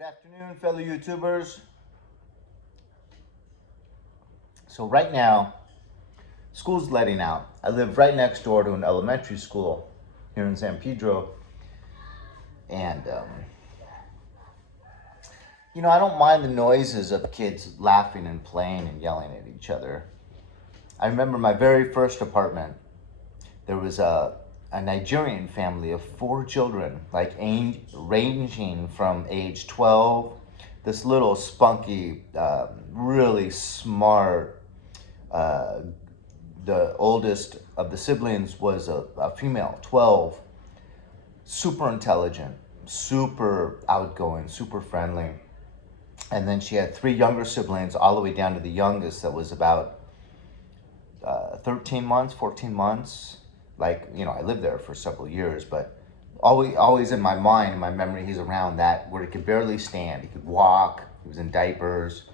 Good afternoon, fellow YouTubers. So right now, school's letting out. I live right next door to an elementary school here in San Pedro. And, I don't mind the noises of kids laughing and playing and yelling at each other. I remember my very first apartment. There was a Nigerian family of 4 children, like ranging from age 12. This little spunky, really smart, the oldest of the siblings was a female, 12, super intelligent, super outgoing, super friendly. And then she had 3 younger siblings, all the way down to the youngest that was about 13 months, 14 months. I lived there for several years, but always in my mind, in my memory, he's around that where he could barely stand. He could walk. He was in diapers.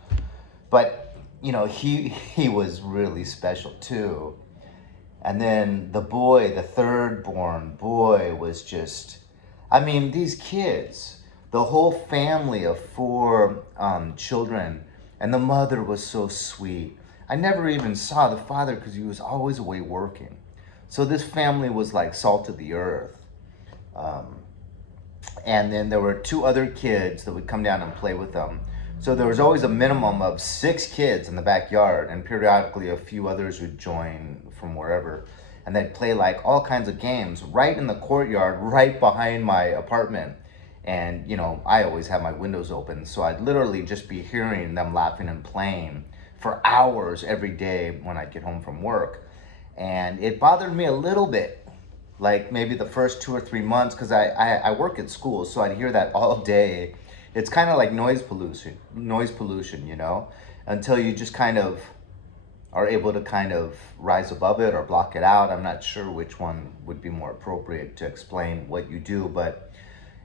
But, he was really special too. And then the boy, the third born boy, was just, these kids, the whole family of 4 children, and the mother was so sweet. I never even saw the father because he was always away working. So this family was like salt of the earth. And then there were 2 other kids that would come down and play with them. So there was always a minimum of 6 kids in the backyard, and periodically a few others would join from wherever. And they'd play like all kinds of games right in the courtyard, right behind my apartment. And, I always have my windows open, so I'd literally just be hearing them laughing and playing for hours every day when I'd get home from work. And it bothered me a little bit, like maybe the first 2 or 3 months, because I work at school, so I'd hear that all day. It's kind of like noise pollution, until you just kind of are able to kind of rise above it or block it out. I'm not sure which one would be more appropriate to explain what you do, but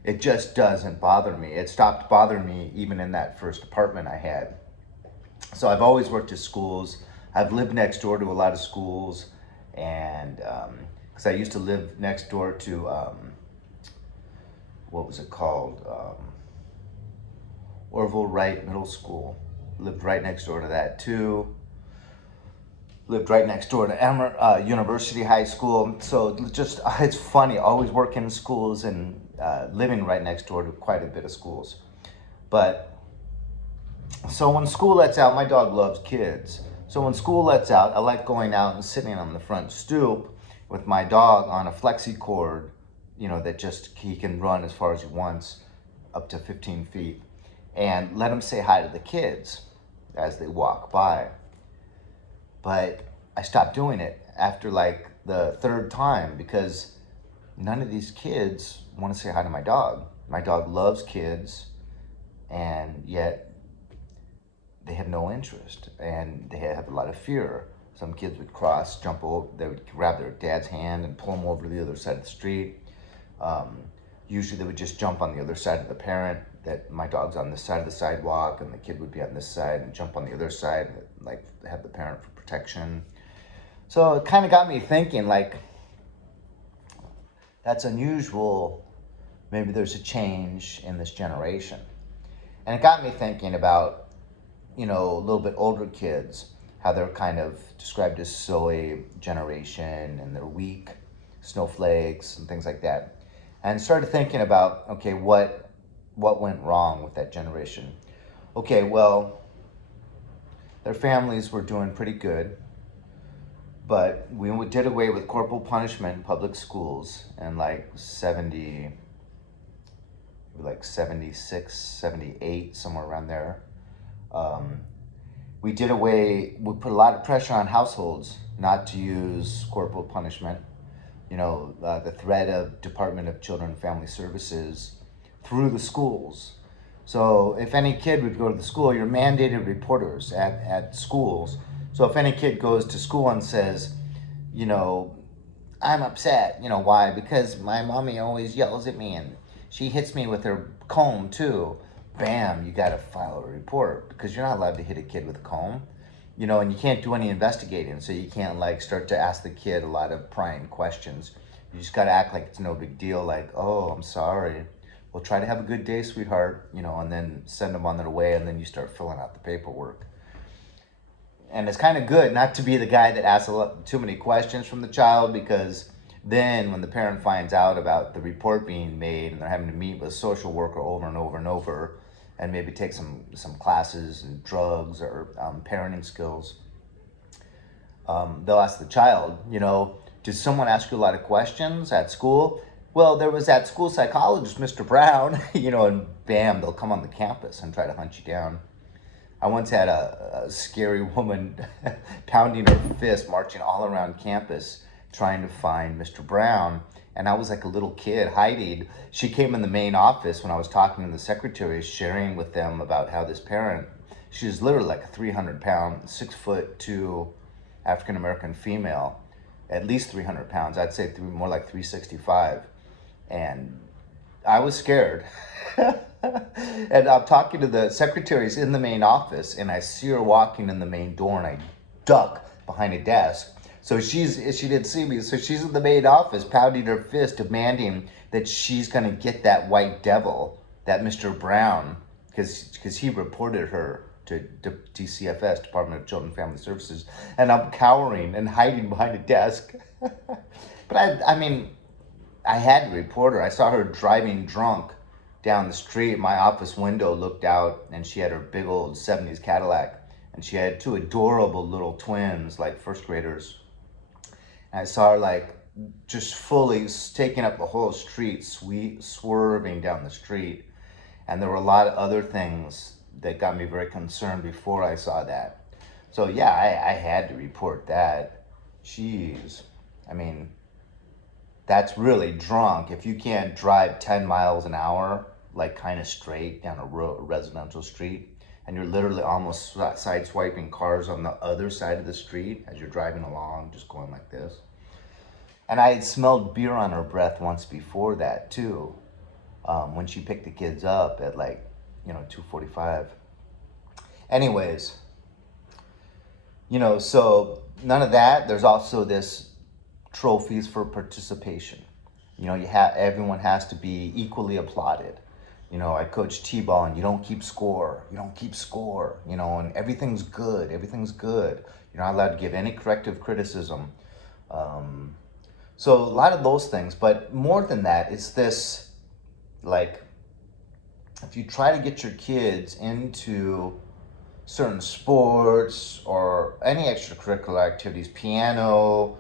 it just doesn't bother me. It stopped bothering me even in that first apartment I had. So I've always worked at schools. I've lived next door to a lot of schools, and because I used to live next door to what was it called? Orville Wright Middle School. Lived right next door to that too. Lived right next door to University High School. So it's funny, always working in schools and living right next door to quite a bit of schools. But so when school lets out, my dog loves kids. So when school lets out, I like going out and sitting on the front stoop with my dog on a flexi cord, that just he can run as far as he wants, up to 15 feet, and let him say hi to the kids as they walk by. But I stopped doing it after like the 3rd time because none of these kids want to say hi to my dog. My dog loves kids, and yet they have no interest, and they have a lot of fear. Some kids would jump over, they would grab their dad's hand and pull them over to the other side of the street. Usually they would just jump on the other side of the parent, that my dog's on this side of the sidewalk, and the kid would be on this side and jump on the other side, like have the parent for protection. So it kind of got me thinking, like, that's unusual. Maybe there's a change in this generation. And it got me thinking about, a little bit older kids, how they're kind of described as soy generation, and they're weak, snowflakes, and things like that. And started thinking about, okay, what went wrong with that generation? Okay, well, their families were doing pretty good, but we did away with corporal punishment in public schools in like 76, 78, somewhere around there. We put a lot of pressure on households not to use corporal punishment. The threat of Department of Children and Family Services through the schools. So if any kid would go to the school, you're mandated reporters at schools. So if any kid goes to school and says, I'm upset, why? Because my mommy always yells at me and she hits me with her comb too. Bam, you got to file a report, because you're not allowed to hit a kid with a comb, and you can't do any investigating. So you can't start to ask the kid a lot of prying questions. You just got to act like it's no big deal. Like, oh, I'm sorry. Well, try to have a good day, sweetheart, and then send them on their way, and then you start filling out the paperwork. And it's kind of good not to be the guy that asks too many questions from the child, because then when the parent finds out about the report being made and they're having to meet with a social worker over and over and over, and maybe take some classes in drugs or parenting skills, they'll ask the child, did someone ask you a lot of questions at school? Well, there was that school psychologist, Mr. Brown, and bam, they'll come on the campus and try to hunt you down. I once had a scary woman pounding her fist, marching all around campus, trying to find Mr. Brown. And I was like a little kid hiding. She came in the main office when I was talking to the secretary, sharing with them about how this parent, she was literally like a 300-pound, 6'2" African-American female, at least 300 pounds. I'd say more like 365. And I was scared. And I'm talking to the secretaries in the main office, and I see her walking in the main door, and I duck behind a desk. So she didn't see me. So she's in the main office pounding her fist, demanding that she's going to get that white devil, that Mr. Brown, because he reported her to DCFS, Department of Children and Family Services. And I'm cowering and hiding behind a desk. But I mean, I had to report her. I saw her driving drunk down the street. My office window looked out, and she had her big old 70s Cadillac, and she had two adorable little twins, like first graders. And I saw her like just fully taking up the whole street, swerving down the street. And there were a lot of other things that got me very concerned before I saw that. So yeah, I had to report that. Jeez, I mean, that's really drunk. If you can't drive 10 miles an hour, like kind of straight down a residential street, and you're literally almost sideswiping cars on the other side of the street as you're driving along, just going like this. And I had smelled beer on her breath once before that too, when she picked the kids up at like, 2:45. Anyways, so none of that. There's also this trophies for participation. Everyone has to be equally applauded. I coach T-ball, and you don't keep score, and everything's good. You're not allowed to give any corrective criticism. So a lot of those things, but more than that, it's this, like, if you try to get your kids into certain sports or any extracurricular activities, piano,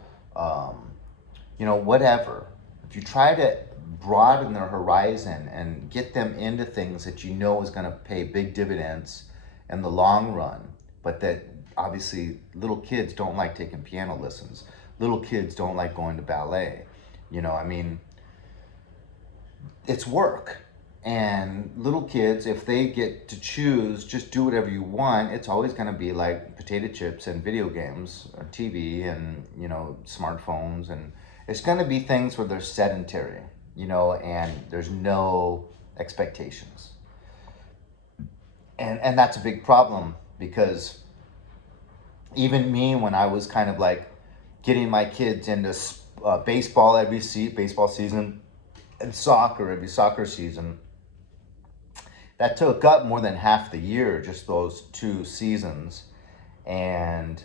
whatever, if you try to broaden their horizon and get them into things that is going to pay big dividends in the long run, but that obviously little kids don't like taking piano lessons. Little kids don't like going to ballet. It's work. And little kids, if they get to choose, just do whatever you want, it's always going to be like potato chips and video games or TV and, smartphones. And it's going to be things where they're sedentary, and there's no expectations. And that's a big problem, because even me, when I was kind of like getting my kids into baseball baseball season, and every soccer season, that took up more than half the year, just those 2 seasons. And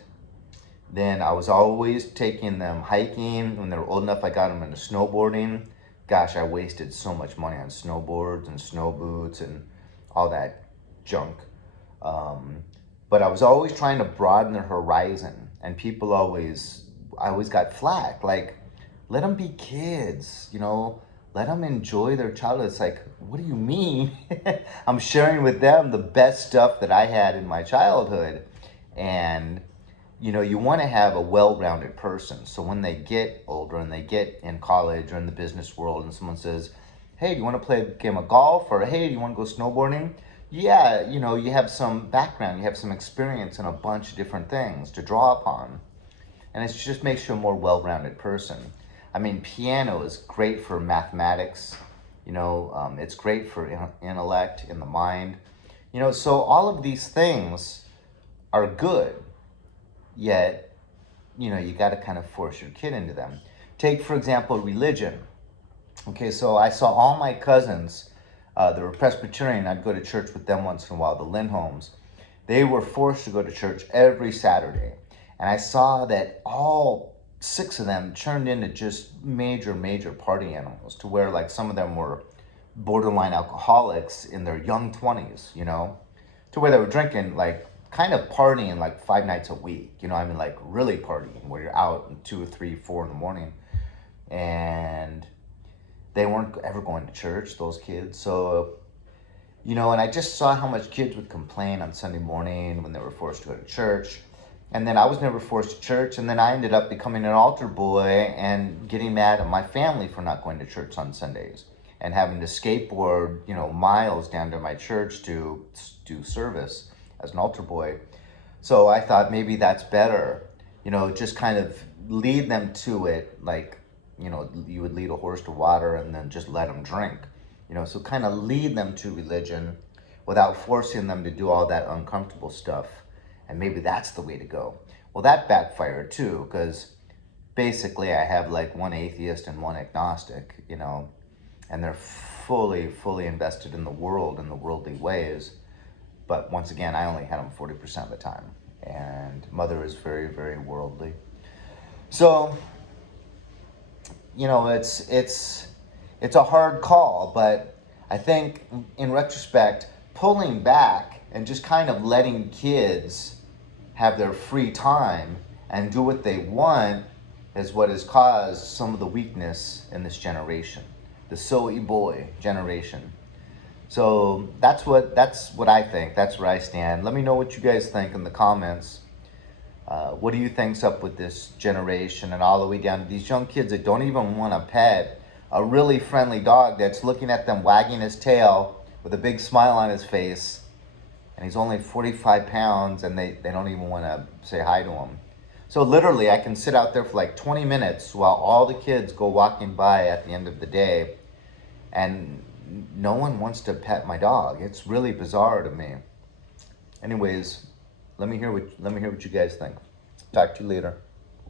then I was always taking them hiking. When they were old enough, I got them into snowboarding. Gosh, I wasted so much money on snowboards and snow boots and all that junk. But I was always trying to broaden their horizon, and I always got flack. Like, let them be kids, let them enjoy their childhood. It's like, what do you mean? I'm sharing with them the best stuff that I had in my childhood. And, you want to have a well-rounded person. So when they get older and they get in college or in the business world, and someone says, hey, do you want to play a game of golf? Or, hey, do you want to go snowboarding? Yeah, you have some background, you have some experience in a bunch of different things to draw upon. And it just makes you a more well-rounded person. I mean, piano is great for mathematics, it's great for intellect in the mind, so all of these things are good, yet, you got to kind of force your kid into them. Take, for example, religion. Okay, so I saw all my cousins They were Presbyterian. I'd go to church with them once in a while, the Lindholms. They were forced to go to church every Saturday. And I saw that all 6 of them turned into just major, major party animals, to where like some of them were borderline alcoholics in their young 20s, you know, to where they were drinking, like kind of partying like 5 nights a week, you know, I mean, like really partying where you're out at 2 or 3, 4 in the morning. And they weren't ever going to church, those kids. So, you know, and I just saw how much kids would complain on Sunday morning when they were forced to go to church. And then I was never forced to church, and then I ended up becoming an altar boy and getting mad at my family for not going to church on Sundays and having to skateboard, you know, miles down to my church to do service as an altar boy. So I thought maybe that's better, you know, just kind of lead them to it, like, you know, you would lead a horse to water and then just let them drink, you know, so kind of lead them to religion without forcing them to do all that uncomfortable stuff. And maybe that's the way to go. Well, that backfired too, because basically I have like one atheist and one agnostic, you know, and they're fully, fully invested in the world and the worldly ways. But once again, I only had them 40% of the time. And mother is very, very worldly. So, you know, it's a hard call, but I think in retrospect, pulling back and just kind of letting kids have their free time and do what they want is what has caused some of the weakness in this generation, the soy boy generation. So that's what I think. That's where I stand. Let me know what you guys think in the comments. What do you think's up with this generation, and all the way down to these young kids that don't even want a pet, a really friendly dog that's looking at them wagging his tail with a big smile on his face, and he's only 45 pounds, and they don't even want to say hi to him. So literally, I can sit out there for like 20 minutes while all the kids go walking by at the end of the day, and no one wants to pet my dog. It's really bizarre to me. Anyways, let me hear what you guys think. Talk to you later.